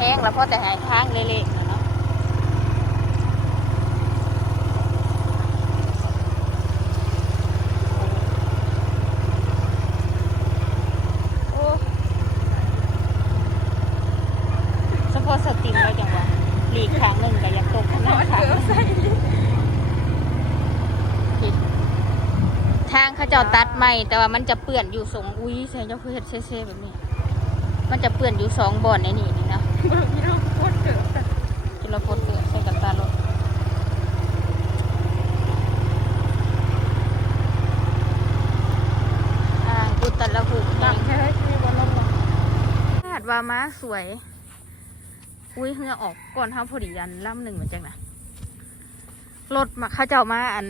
แห้งแล้วพอแต่หายทางเละๆนะเนาะโอ้เฉพาะสติมไว้จังหวะหลีกทางหนึ่งก็ยังตกข้างหน้าทางทางเขาเจ้าตัดใหม่แต่ว่ามันจะเปื่อนอยู่สองอุ้ยใส่เจ้าคือเห็ดเซ่ๆแบบนี้ มันจะเปื่อนอยู่สองบ่อนในนี่ เบิ่งพี่น้อโคตรเกิดจุลพลเกิดใส่กับตาลดอ่างอุตรหุบหลังแค่ให้มีบอลลงมาคาดวาม้าสวย อุ้ยเหงื่อออกก่อนท้าพอดียันล่ำหนึ่งเหมือนจังนะรถมาเขาเจ้ามาอัน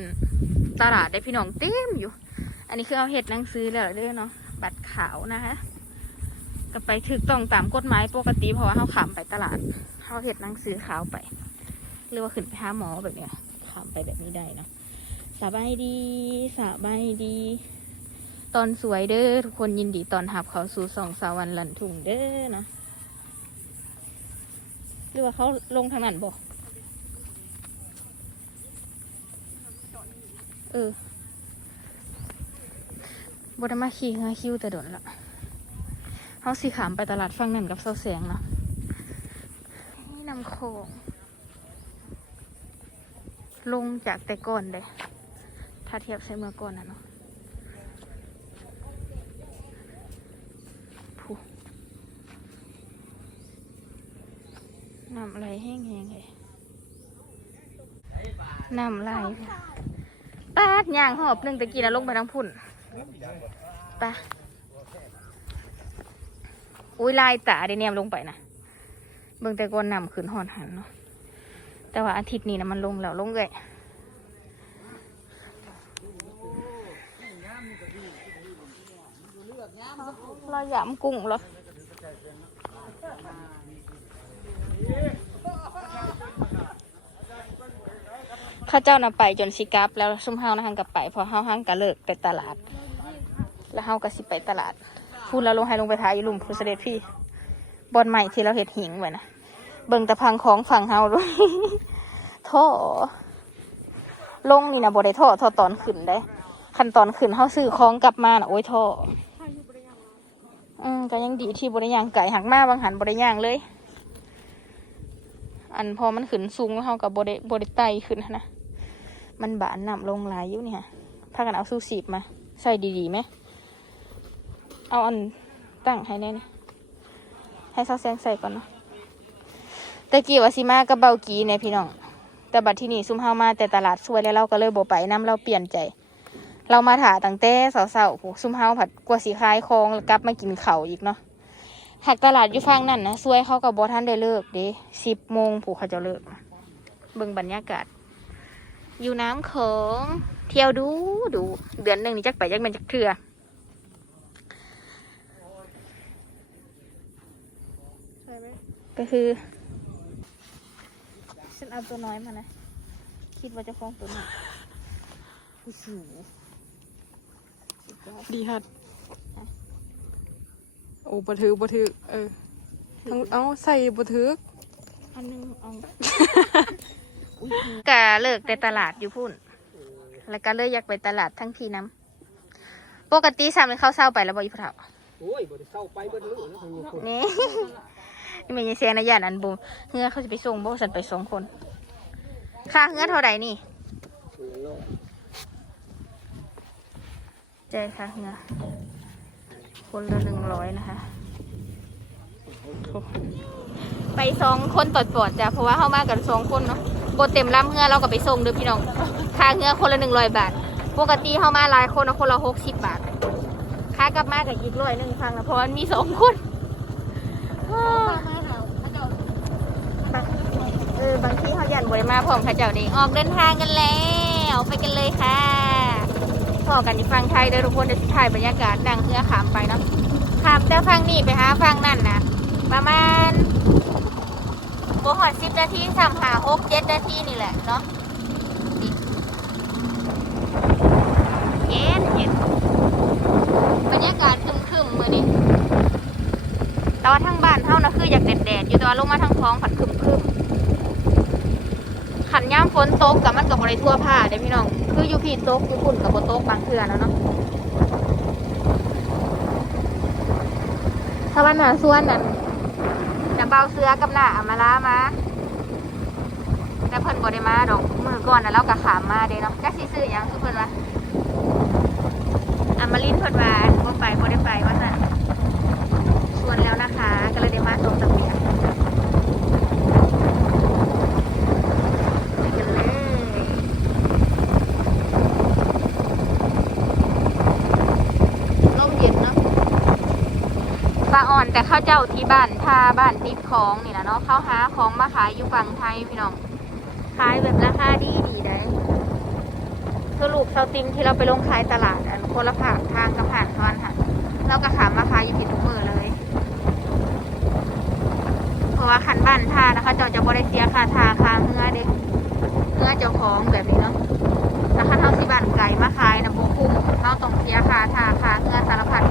ตลาดได้พี่น้องเต็มอยู่ อันนี้คือเอาเห็ดนังซื้อแล้วเด้อเนาะบัตรขาวนะคะ ก็ไปถึกต้องตามกฎหมายปกติเพราะว่าเขาขามไปตลาดเขาเห็ดหนังซื้อขาวไป หรือว่าขึ้นไปหาหมอแบบเนี้ยขามไปแบบนี้ได้นะสบายดีสบายดี ตอนสวยเด้อทุกคนยินดีตอนหับเขาสู่สองสาวันหลันทุ่งเด้อนะหรือว่าเขาลงทางนั้นบอกเออบไดมาขี่งาคิวแต่โดนละ เขาสีขามไปตลาดฟังนั่นกับเสาแสงเนาะนี่นำโคงลงจากแต่ก่อนเลยถ้าเทียบใช้เมื่อก่อนนะเนาะผู้นำไหลแห้งๆเลยนำไหลปาดย่างหอบหนึ่งตะกี้นะลงไปทั้งพุ่นไป อุ้ยลายตาเดเนียมลงไปนะเบิ่งแต่ก่อนนำขึ้นหอนหันเนาะแต่ว่าอาทิตย์นี้นะมันลงแล้วลงเลยเราหยำกุ้งเหรอข้าเจ้านะไปจนสิกับแล้วซุ่มเฮานะหังกับไปพอเฮาหังกะเลิกไปตลาด แล้วเฮาก็สิไปตลาด พูดแล้วลงให้ลงไปทายอยู่หลุมผู้เสด็จพี่บอนใหม่ที่เราเห็ดหิงไว้นะเบิ่งตะพังของฝั่งเฮาด้วยท่อลงนี่นะบ่ได้ท่อท่อตอนขึ้นได้ ขั้นตอนขึ้นเฮาซื้อของกลับมานะโอ้ยท่ออืมก็ยังดีที่บริยางไก่หักมาบางหันบริยางเลย อันพอมันขึ้นสูงเฮากับบริบริไตขึ้นนะมันบานน้ำลงหลายอยู่นี่ฮะพากันเอาสู้สีบมา ใส่ดีๆไหม เอาอันตั้งให้แน่นี่ให้ซอสแซงใส่ก่อนเนาะตะกี้ว่าสิมากับเบากีเนี่ยพี่น้อง แต่บัดที่นี่ซุ่มเฮามาแต่ตลาดสวยแล้วเราก็เลยบ่ไปน้ำเราเปลี่ยนใจ เรามาถ่าตั้งแต่เสาๆผูซุ่มเฮาผัดกว่าสีคลายคองกลับมากินเข่าอีกเนาะหักตลาดอยู่ฟังนั่นนะซวยเขากับบอท่านได้เลิกเด้สิบโมงผู้เขาจะเลิกเบิ่งบรรยากาศ อยู่น้ำเขิงเที่ยวดูดู เดือนหนึ่งนี่จักไปจักเป็นจักเถื่อ ใช่ไหม ก็คือ ฉันเอาตัวน้อยมานะ คิดว่าจะฟ้องตัวนี้ผู้สูงสุดยอดดีฮัดโอ้บัถือบัถือเออเอาเอาใส่บัถืออันหนึงเอากะเลิกแต่ตลาดอยู่พุ่น แล้วก็เลยอยากไปตลาดทั้งทีน้ำปกติสามเข้าเศร้าไปแล้วบ่อีพระเฒ่าโอ้ยบ่ได้เศร้าไปเบิดมื้อนะทางค นนี่นี่ไม่ใช่เสียนะยานอันบุเฮือเขาจะไปส่งบ่สันไปสองคน ค่าเฮือเท่าไหร่นี่ใจค่ะเฮือคนละหนึ่งร้อยนะคะ ไปสองคนตอดปอดจ้ะเพราะว่าเข้ามากันสองคนเนาะโบเต็มลำเฮือเราก็ไปส่งเด้อพี่น้อง ค่าเฮือคนละหนึ่งร้อยบาท ปกติเข้ามาหลายคนนะคนละหกสิบบาท ค่ากลับมากับอีกร้อยหนึ่งฟังนะเพราะมันมีสองคน เออบางที่เขายันบริมาพร้อมข้าเจ้านี่ออกเดินทางกันแล้ว ไปกันเลยค่ะพอกันที่ฟังไทยเด้อทุกคนเดี๋ยวสิถ่ายบรรยากาศดังเฮือขามไปเนาะขามแต่ฟังนี่ไปหาฟังนั่นนะประมาณโบหอดสิบนาทีสามหาหกเจ็ดนาทีนี่แหละเนาะเย็นเย็นบรรยากาศคึมๆมือนี้ แต่ว่าทั้งบ้านเฮานะคืออยากแดดอยู่แต่ว่าลงมาทางคลองผัดคึมคึมขันย่ามฝนตกกับมันกับบริทั่วผ้าเด้พี่น้อง คืออยู่พี่ตกอยู่ฝุ่นกับบตกบางเทื่อนะเนาะถ้าวันหนาส่วนนั้นจะเบาเสื้อกับหน้าอามาลามาแต่เพิ่นบ่ได้มาดอกมือก่อนนะเรากะขามมาเด้เนาะจักสิซื้อหยังสุเพิ่นว่าอามาลินเพิ่นว่าบ่ไปบ่ได้ไปว่าซั่น แล้วนะคะ ก็เลยได้มาตรงตะเปียกไปกันเลยลมเย็นเนาะปลาอ่อนแต่เข้าวเจ้าที่บ้านท่าบ้านติดของนี่นะเนาะเข้าหาของมาขายอยู่ฝั่งไทยพี่น้อง ขายแบบราคาดีดีได้สรุปเซาติมที่เราไปลงขายตลาดอันคนละผ่านทางกับผ่านทอนค่ะเราก็ขามมาขายอยู่ผิดทุกมือเลย เพ ราะว่าคันบ้านท่านะคะเจ้าจะบริเสียค่าทาค่าเมื่อเด็กเมื่อเจ้าของแบบนี้เนาะแล้วคันเท่าสิบ้านไก่มาขายนะโบคุ้มเราต้องเสียค่าทาค่าเมื่อสารพัด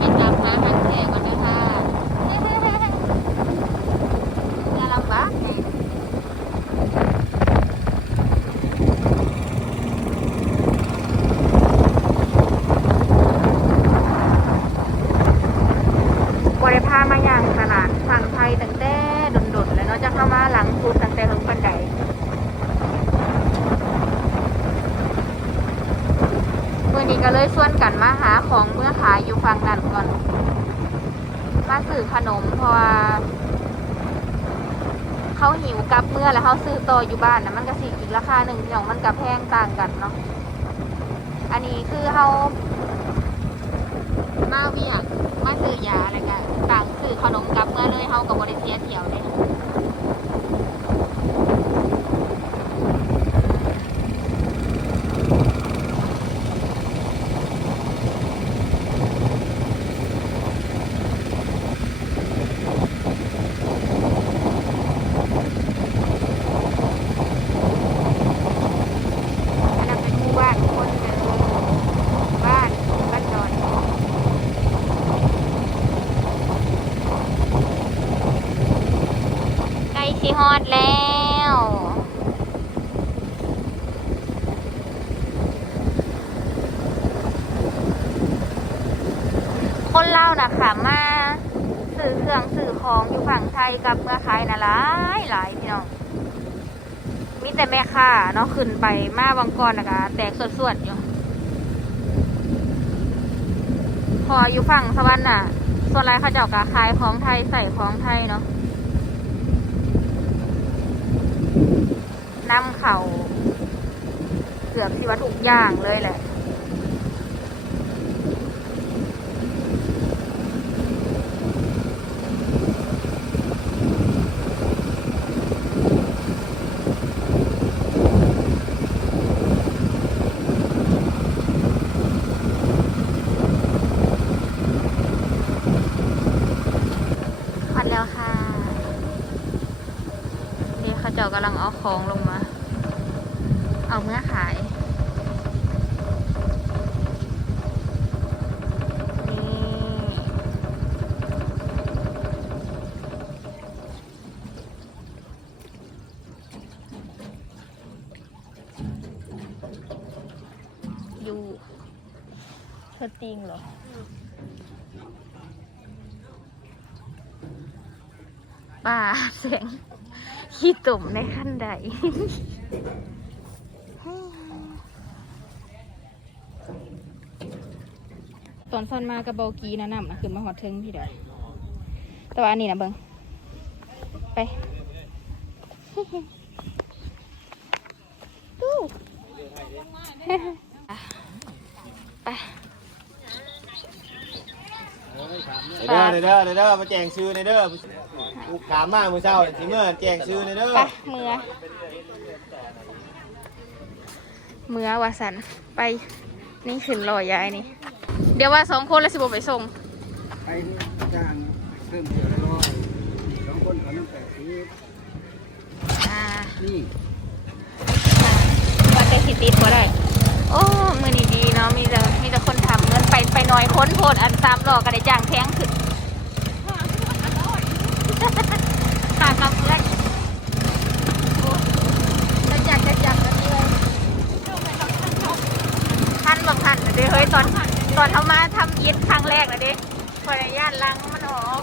กินน้ำมาหันแท่ก่อนนะคะ น่าลำบากไงบริพามาอย่างตลาดฝั่งไทยตั้งแต่ดนๆแล้วเนาะจะเข้ามาหลังสุดตั้งแต่ถึงบันไดเมื่อนี้ก็เลยชวนกันมาหาของเมื่อขายอยู่ฝั่งนั้นก่อน มาซื้อขนมเพราะว่า เขาหิวกลับเมื่อแล้วเขาซื้ อยู่บ้านนะมันก็สีอีกราคาหนึ่งพี่น้องมันกับแพงต่างกันเนาะอันนี้คือเขามาเวียกมาซื้อยาอะไรกันต่างซื้อขนมกับเมื่อเลยเขากับบริเทียเที่ยวเลยอันนั้นเป็นหมู่บ้านคนเดินบ้านบ้านดอนใกล้ สิฮอดแล้วคนเล่านะค่ะมาสื่อเครื่องสื่อของอยู่ฝั่งไทยกับเมื่อขายนะหลายหลายพี่น้องมีแต่แม่ค้าเนาะขึ้นไปมาบางกรนะคะแตกสวดๆอยู่พออยู่ฝั่งสวรรค์น่ะ ส่วนไรเขาเจ้ากะขายของไทยใส่ของไทยเนาะ้ำเขาเกือบที่ว่าทุกอย่างเลยแหละ พัดแล้วค่ะเดี๋ยวเขาเจ้ากำลังเอาของลงมา เอาเมื่อขาย นี่อยู่เธอ ติงเหรอ ป่าเสียงขี้ตุ่มในขั้นใดตอนซอนมากับเบากีนะนำนะขึ้นมาหอดเทิงพี่เด้อแต่ว่าอันนี้นะเบิงไปตู้ไป เด้อเด้อเด้อเด้อมาแจงชื่อในเด้อลูกขามมากมื้อเช้าสิเมื่อแจงชื่อในเด้อไปเมือเมือวาสันไปนี่ขึ้นรอยยายนี่ เดี๋ยวว่าสองคนแล้วสิบไปส่งไปจ้างเพิ่มเสียร้อยสองคนเขาน้ำแปดสิบอ่านี่นี่สิติดบ่ได้ โอ้มือนี่ดีเนาะมีแต่มีแต่คนทำเงิน ไปไปหน่อยค้นโพดอันสามหลอกก็ได้จ้างแพงขึ้นหากับเพื่อนจะจัดจะจับอันนี้เลยทันแบบทันนะเด้เฮ้ยตอนตอนเขามาทำยิดครั้งแรกนะเด้ขออนุญาตล้างมันออก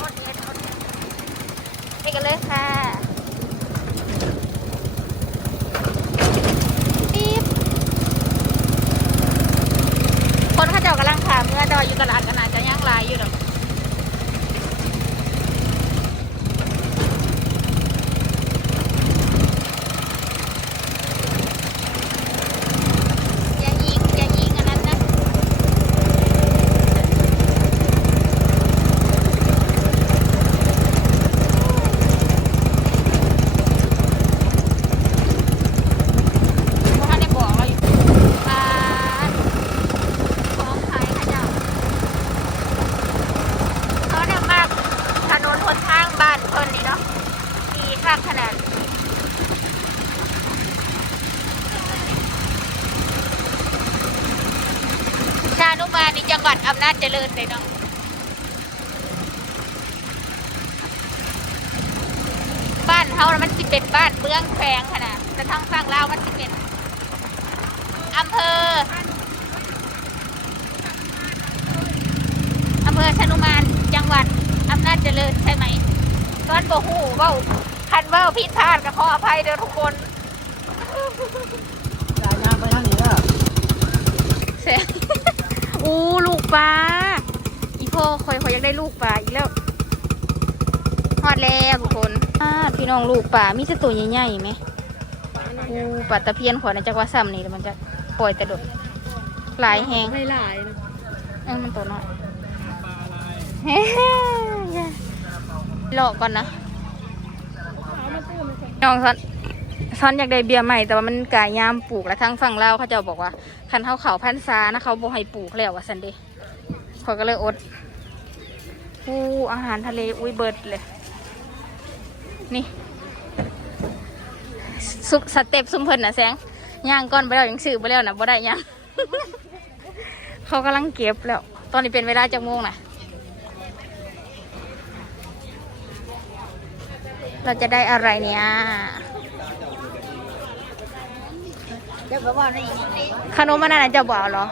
อดเอ็ดอดเอ็ดไปกันเลยค่ะปี๊บ คนเข้าเจ้ากำลังถามเมื่อแต่ว่าอยู่ตลาดกันอาจจะย่างลายอยู่ดอก อย่ายิงอย่ายิงอันนั้นนะเพราะท่านได้บอกเราอยู่อ่าของขายค่ะเจ้าเขาเนี่ยมากถนนหนทางบ้านเพิ่นนี่เนาะมีข้างขนาด ชานุมานในจังหวัดอำนาจ เจริญเลยเนาะบ้านเฮาน่ะมันสิเป็นบ้านเมืองแขวงขนาดแต่ทางฝั่งลาวมันสิเป็นอำเภออำเภอชนุมานจังหวัดอำนาจเจริญใช่ไหมตอนบ่หูเว้าคันเว้าผิดพลาดก็ขออภัยเด้อทุกคนจ่ายงานไปทางนี้อะเสีย ลูกปลา อีพ่อคอยคอยอยากได้ลูกปลาอีกแล้วฮอดแล้วทุกคนอ่าพี่น้องลูกปลามีแต่ตัวใหญ่ๆไหมอู้ปลาตะเพียนขวาในจักว่าซ้ำนี่มันจะปล่อยแต่ดดหลายแหงไม่หลายนะเออมันตัวน้อยเฮ้ยหลอกก่อนนะน้องซอน ซอนอยากได้เบียร์ใหม่แต่ว่ามันกายามปลูกแล้วทางฝั่งลาเขาจะบอกว่าคันเขาเขาพันซานะเขาบอกให้ปลูกแล้วว่าสันเดขอยก็เลยอดอู้อาหารทะเลอุ้ยเบิดเลย นี่ซุปสเต็ปซุมเพิ่นนะแสงย่างก้อนไปแล้วยังซื้อไปแล้วนะบ่ได้ย่างเขากำลังเก็บแล้ว ตอนนี้เป็นเวลาจากโมงนะเราจะได้อะไรเนี่ย เดี๋ยวบอกว่าในนี้ขนมมันนั่นนะเจะบอกเหรอ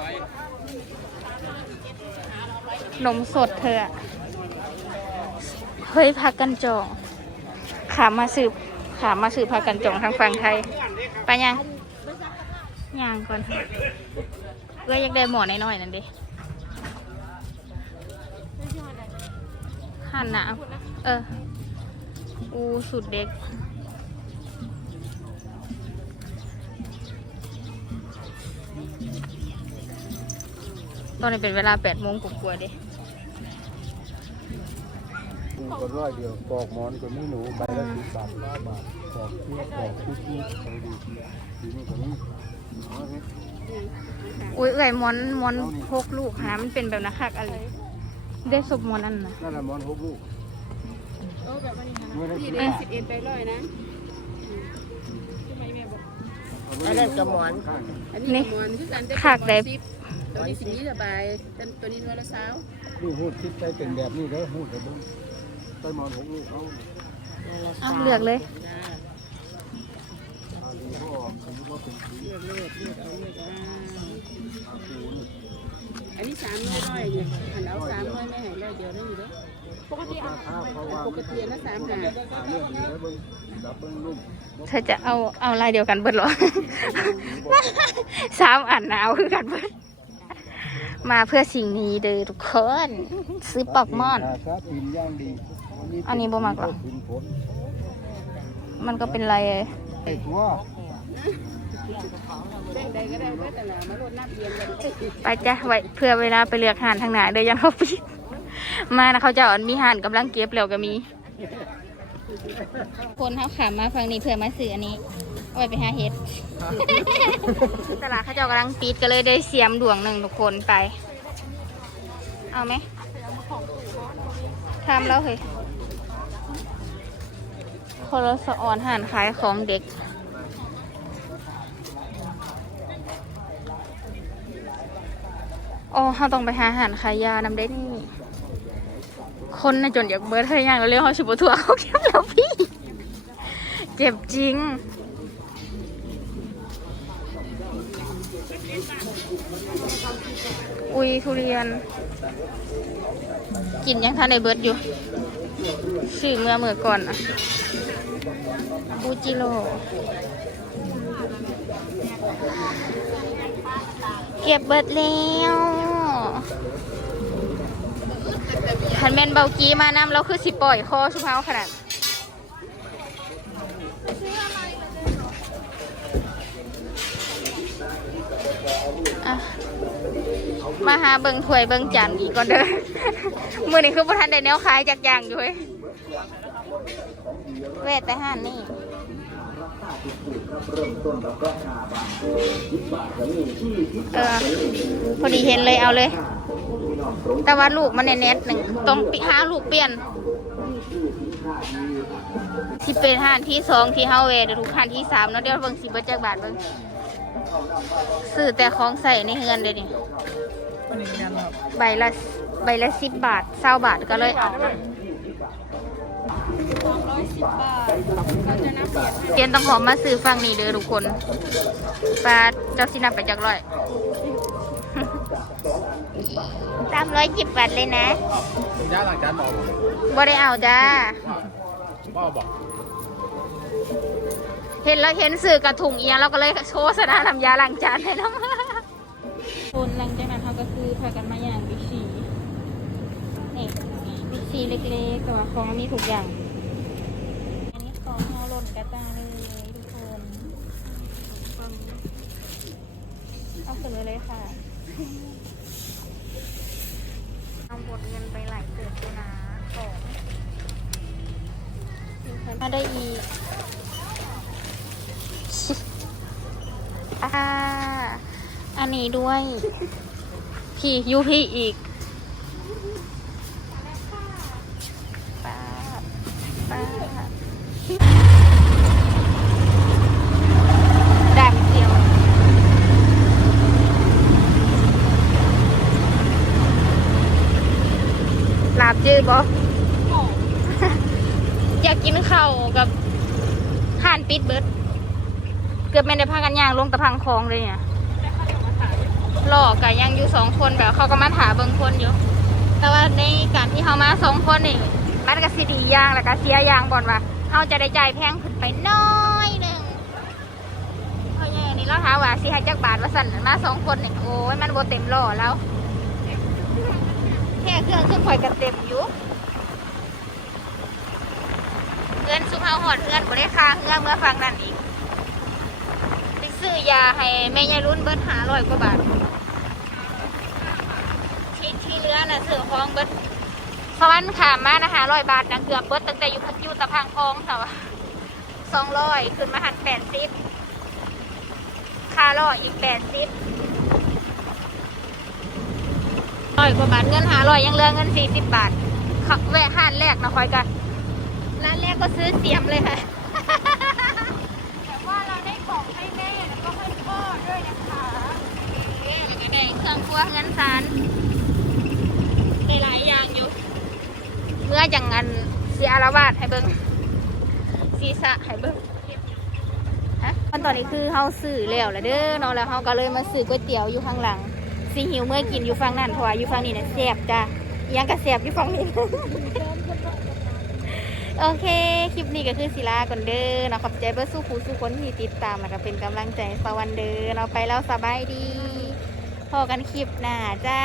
นมสดเธอเฮ้ยพักกันจอง ขามาสืบขามาสืบพักกันจองทางฝั่งไทย ไปยังยังก่อนเอ้ยยังได้หมอนน้อยๆนั่นดิหันหนาเออ อูสุดเด็ก ตอนนี้เป็นเวลาแปดโมงกว่าๆเดิปูก็ร้อยเดียวปอกหมอนก็ไม่หนูใบละสิบบาทห้าบาทปอกเทียบปอกทุกทีไปดูทีนี้ก็นี่เอาเฮ็ดอุ้ยเอ้ยมอนมอนพกลูกหามันเป็นแบบนักคักอะไรได้ศพมอนนั่นนะนั่นแหละหมอนหกลูกเออแบบนี้เมื่อได้พี่สิบได้บาทสิบเอ็ดไปร้อยนะทำไมแม่บอก อันนั้นกับหมอนข้างอันนี้หมอนคือกันแต่ขากได้สิบ ตัวนี้สินี้สบายแต่ตัวนี้วันละสาวนี่หูดคิดใจเป็นแบบนี้เด้อหูดกระบุ้งใส่หมอนหกลูกเอาเอาเลือกเลยอาลีก็ออกผมว่าเป็นสีเลือกเลือกเลือกเอาเลือกอ่าอาคูนี่อันนี้สามร้อยร้อยเนี่ยหันเอาสามร้อยไม่ให้แล้วเดียวได้อยู่เด้อปกติราคาเพราะว่าปกตินะสามหาหาเรื่องดีแล้วเบิ่งดับเบิ่งนุ่มเธอจะเอาเอาลายเดียวกันเบิดเหรอสามอันนะเอาคือกันเบิด มาเพื่อสิ่งนี้เด้อทุกคน ซื้อปอกมอน อันนี้บ่มักหรอ มันก็เป็นไอ้ตัวแบ่งใดก็ไปจ้ะไว้เพื่อเวลาไปเลือกหานทางไหนเด้อยังเขาปิดมานะเขาจะอาอันมีหานกำลังเก็บแล้วก็มี คนเขาขามาฟังนี้เพื่อมาซื้ออันนี้ เอาไไปหาเห็ด ตลาดข้าเจ้ากำลังปิดก็เลยได้เสียมดวงหนึ่งทุกคนไป เอาไหมทำแล้วเฮ้ยคอรสออนห่านขายของเด็ก อ๋อเขาต้องไปหาอาหานขายยาน้ำได้นี่ คนน่ะจนอยากเบิร์ดเธอย่างเราเรียกเขาชิบทัวเขาเก็บแล้วพี่ เจ็บจริง อุ้ยทุเรียน กินยังท่านในเบิร์ดอยู่ชื่อเมื่อเมื่อก่อนอะฟูจิโร่เก็บเบิดแล้วคันแมนเบากีมานำเราคือสิปล่อยคอชุบเฮาขนาด มาหาเบิงถ้วยเบิงจานอีกก่อนเด้อมือนี้คือประทันได้แนวขายจากอย่างอยู่เฮ้ยเวทไปห้านนี่เออพอดีเห็นเลยเอาเลย แต่ว่าลูกมันเน็ตหนึ่งต้องปิหาลูกเปลี่ยนที่เป็นห้านที่สองที่เฮาเวททุกห้านที่สามเนาะเดี๋ยวเบิ่งสิบเบิดจากบาทเบิ่งซื้อแต่ของใส่ในเฮือนเลยนี่ ใบละใบละสิบบาทเศร้าบาทก็เลยเอาเกียนต้องหอมมาซื้อฟังนี่เด้อทุกคนปลาเจ้าสินับไปจากร้อยสามร้อยจิบบาทเลยนะย่าหลังจานบอกบ่ได้เอาจ้าพ่อบอกเห็นแล้วเห็นสื่อกระถุงเอียเราก็เลยโชว์สนาน้ำยาล้างจานให้น้องคนหลังจากนั้นเขาก็คือพากันมาอย่างบิ๊กซีนี่ บิ๊กซีเล็กๆแต่ว่าของมีทุกอย่าง อันนี้ของเฮาหล่นกระตาเลยทุกคนเอาขึ้นเลยเลยค่ะเอาหมดเงินไปหลายเกือบเลยนะของมาได้อีกอ่าอันนี้ด้วย พี่ยูพี่อีกป้าบป้าบด่างเดียว ลาบ จืดบออยากกินข้าวกับห่านปิดเบิด เกือบไม่ได้พากันย่างลงตะพังคลองเลยเนี่ยหลอกกับยังอยู่สองคนแบบเขาก็มาถาเบิงคนอยู่ แต่ว่าในการที่เขามาสองคนนี่มันก็สิดีย่างแล้วก็เสียย่างบ่อนว่าเขาจะได้ใจแพงขึ้นไปน้อยหนึ่งเพราะอย่างนี้เราถามว่าสิให้จักบาทว่าสั่นมาสองคนเนี่ยโอ้ยมันโบเต็มหล่อแล้ว เครื่องเครื่องคอยกันเต็มอยู่เงินซุปเฮาหอดเงินบ่ได้ค่าเงื่อเมื่อฟังนั่นอีกไปซื้อยาให้แม่ยายรุ่นเบิดหาร้อยกว่าบาทที่ที่เหลือน่ะซื้อของเบิดสวรรค์ขามมานะหาร้อยบาทนะเกือบเบิดตั้งแต่อยู่พัทยูตะพังคลองแต่ว่าสองร้อยขึ้นมาหันแปดสิบค่าล่ออีกแปดสิบ ร้อยกว่าบาทเงินหาร้อยยังเหลือเงินสี่สิบบาทเขาแวะห้านแรกนะคอยกันร้านแรกก็ซื้อเสียมเลยค่ะแต่ว่าเราได้ของให้แม่แล้วก็ให้พ่อด้วยนะคะแก็ได้เครื่องครัวเงินสารได้หลายอย่างอยู่เมื่อจังงันเสียอารวาสให้เบิ้งศีรษะให้เบิ้งฮะตอนนี้คือเฮาซื้อแล้วละเด้อเนาะแล้วเฮาก็เลยมาซื้อก๋วยเตี๋ยวอยู่ข้างหลัง สิหิวเมื่อกินอยู่ฝั่งนั่นเพราะว่าอยู่ฝั่งนี้เนี่ยแสบจ้ะยังก็แสบอยู่ฝั่งนี้ โอเค คลิปนี้ก็คือศิลาก่อนเด้อเนาะขอบใจเบอร์สู้ผู้สู้คนที่ติดตามแล้วก็เป็นกำลังใจสวันเด้อเราไปแล้วสบายดีพอกันคลิปหน้าจ้า